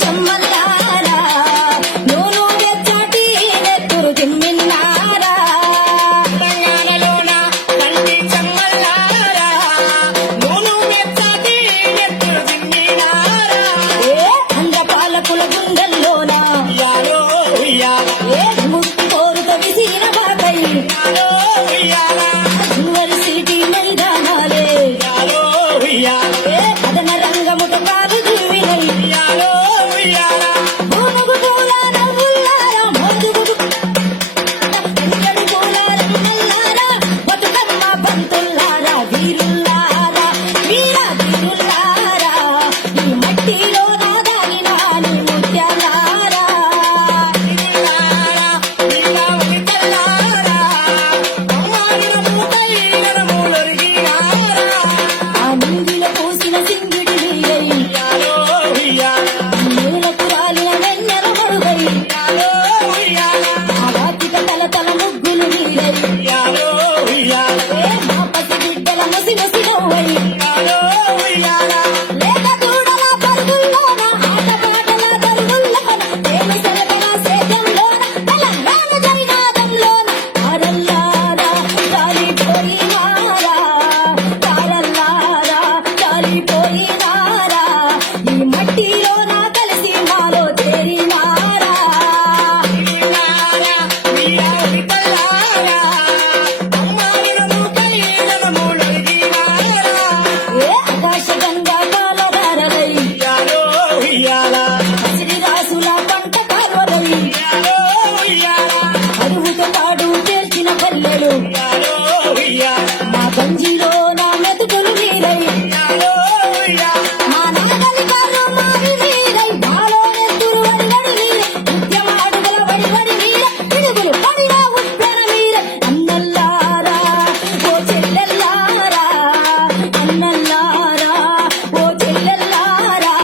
చెమ్మల్లారా నూనె వెచ్చటి నెత్తురు జిమ్మిన్నారా తెలంగాణలోన కంటి చెమ్మల్లారా నూనె వెచ్చటి నెత్తురు జిమ్మినారా పాలకుల గుండెల్లోనా ఉయ్యాలో ఉయ్యాల ముక్తి కోరుతో విసిన బాకై ఉయ్యాల యూనివర్సిటీ మైదానాలే ఉయ్యాలో ఉయ్యాల అదన రంగముట కాదు దివినై ఉయ్యాలో ఉయ్యాల భూముగు పూల నవ్వుల్లారా మోదుగు ఎంగడి పూల రంగల్లారా బతుకమ్మ బంతుల్లారా వీరుల్లారా వీర వీరుల్లారా ఈ మట్టిలో నాదాగినాను ముత్యాలారా ఆ నింగిలో పూసిన సింగిడి నీరై నేలకు రాలిన వెన్నెల మడుగై ఆ వాటిక తల తల ముగ్గులు నీరై మా పసి బిడ్డల ముసి ముసి నవ్వై లేక దూడల పరుగుల్లోన ఆటపాటల దరుగుల్లోన తేనె సెలకల సేద్యంలోన తెలంగాణ జైనాదంలోన ఆరల్లారా జాలిపోయినారా తారల్లారా జాలిపోయినారా ఈ మట్టిలోన